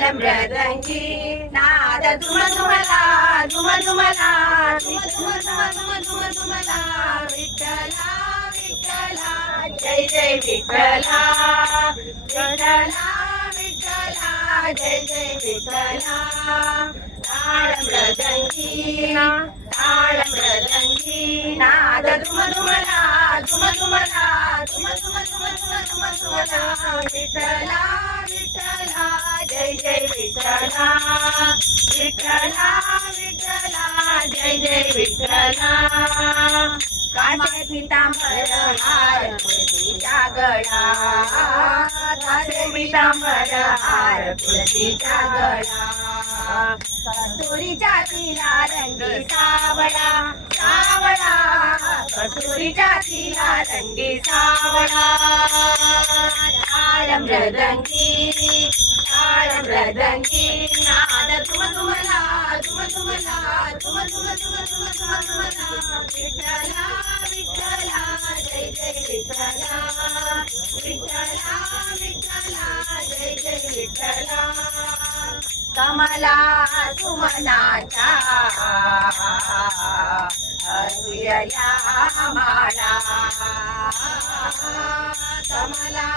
ताल मृदंगी नाद झुमझुमला झुमझुमला झुमझुमला विठ्ठला विठ्ठला जय जय विठ्ठला विठ्ठला विठ्ठला जय जय विठ्ठला ताल मृदंगी नाद झुमझुमला झुमझुमला झुमझुमला विठ्ठला विठ्ठला जय जय विठ्ठला विठ्ठला विठ्ठला जय जय विठ्ठला कासे पीतांबर हार तुळशीच्या गळा कासे पीतांबर हार तुळशीच्या गळा कस्तुरीच्या तिला रंगी सावळा सावळा कस्तुरीच्या तिला रंगी सावळा ताल मृदंगी नाद झुमझुमला झुमझुमला झुमझुमला विठ्ठला विठ्ठला जय जय विठ्ठला विठ्ठला विठ्ठला जय जय विठ्ठला कमला सुमनाच्या हृदया माळा कमला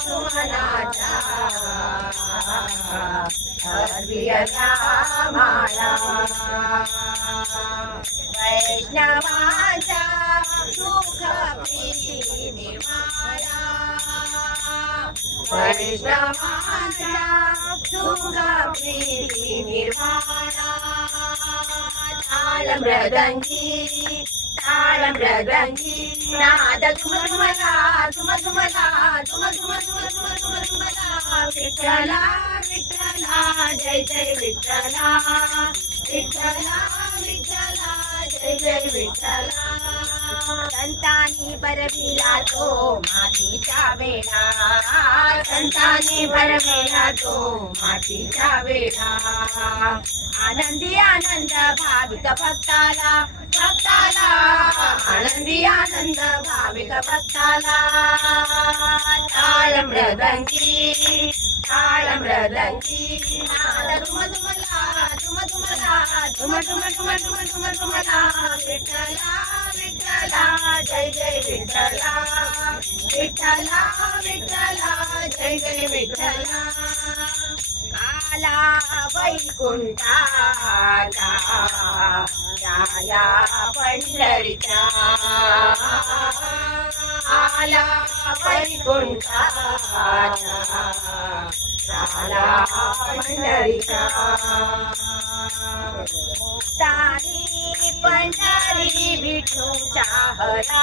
सुमनाच्या हृदया माळा वैष्णवांच्या सुख प्रीती निर्माळा वैष्णवांच्या सुख प्रीती निर्माणा ताल मृदंगी नाद झुमझुमला झुमझुमला विठ्ठला विठ्ठला जय जय विठ्ठला विठ्ठला विठ्ठला जय जय विठ्ठला संतांनी भरविला तो मातीचा वेढा संतांनी भरविला तो मातीचा वेढा आनंदी आनंद भाविक भक्ताला भक्ताला आनंदी आनंद भाविक भक्ताला ताल मृदंगी नाद झुमझुमला झुमझुमला विठ्ठला विठ्ठला जय जय विठ्ठला विठ्ठला विठ्ठला जय जय विठ्ठला आला वैकुंठाला राया पंढरीचा आला वैकुंठाला राया पंढरीचा मुक्तानी पंढरी विठूचा हरा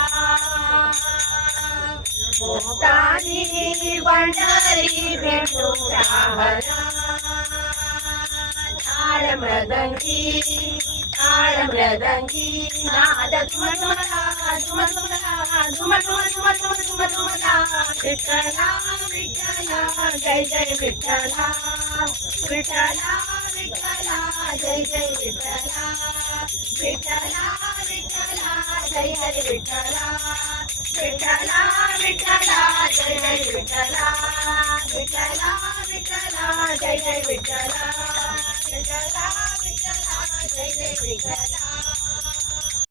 मुक्तानी पंढरी विठूचा हरा ताल मृदंगी नाद झुमझुमला विठ्ठला विठ्ठला जय जय विठ्ठला विठ्ठला विठ्ठला जय जय विठ्ठला विठ्ठला विठ्ठला जय हरी विठ्ठला विठ्ठला विठ्ठला जय जय विठ्ठला विठ्ठला विठ्ठला जय जय विठ्ठला विठ्ठला विठ्ठला जय जय विठ्ठला